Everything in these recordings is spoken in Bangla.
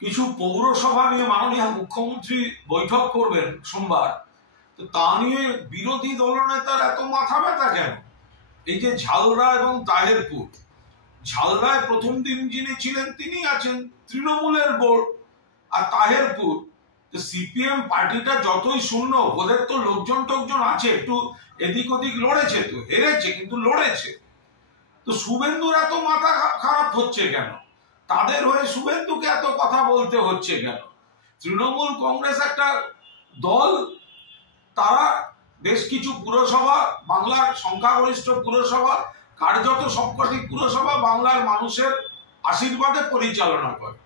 কিছু পৌরসভা নিয়ে মাননীয় মুখ্যমন্ত্রী বৈঠক করবেন সোমবার। তো তা নিয়ে বিরোধী দলনেতার এত মাথা ব্যথা কেন? এই যে ঝালদা এবং তাহেরপুর, ঝালদায় প্রথম দিন যিনি ছিলেন তিনি আছেন তৃণমূলের বোর্ড, আর তাহেরপুর সিপিএম পার্টিটা যতই শূন্য, ওদের তো লোকজন টোকজন আছে, একটু এদিক ওদিক লড়েছে, তো হেরেছে কিন্তু লড়েছে। তো শুভেন্দুর এত মাথা খারাপ হচ্ছে কেন? তাদের হয়ে শুভেন্দুকে এত কথা বলতে হচ্ছে কেন? তৃণমূল কংগ্রেস একটা দল, তারা বেশ কিছু পুরসভা, বাংলার সংখ্যাগরিষ্ঠ পুরসভা, কার্যত সবকটি পুরসভা বাংলার মানুষের আশীর্বাদে পরিচালনা করে।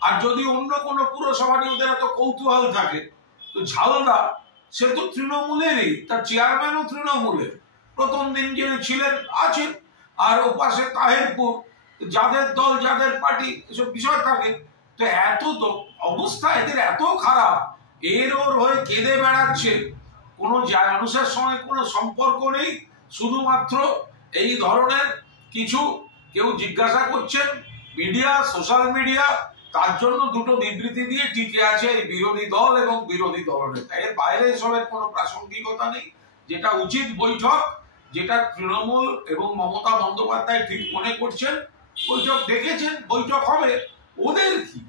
আর যদি অন্য কোনো পুরসভা নিয়ে ওদের এত কৌতূহল থাকে, তো ঝালদা সে তো তৃণমূলেরই, তার চেয়ারম্যানও তৃণমূলের, প্রথম দিন যিনি ছিলেন আছেন। আর ওপাশে তাহেরপুর, যাদের দল যাদের পার্টি এসব বিষয় থাকে। তো এত অবস্থা এদের এত খারাপ, এর ওর হয়ে কেঁদে বেড়াচ্ছে, কোনো মানুষের সঙ্গে কোনো সম্পর্ক নেই, শুধুমাত্র এই ধরনের কিছু কেউ জিজ্ঞাসা করছেন মিডিয়া, সোশ্যাল মিডিয়া, তার জন্য দুটো বিবৃতি দিয়ে টিকে আছে এই বিরোধী দল এবং বিরোধী দলনেতা। এর বাইরে এসবের কোনো প্রাসঙ্গিকতা নেই। যেটা উচিত বৈঠক, যেটা তৃণমূল এবং মমতা বন্দ্যোপাধ্যায় ঠিক মনে করছেন, বৈঠক ডেকেছেন, বৈঠক হবে, ওদের কি?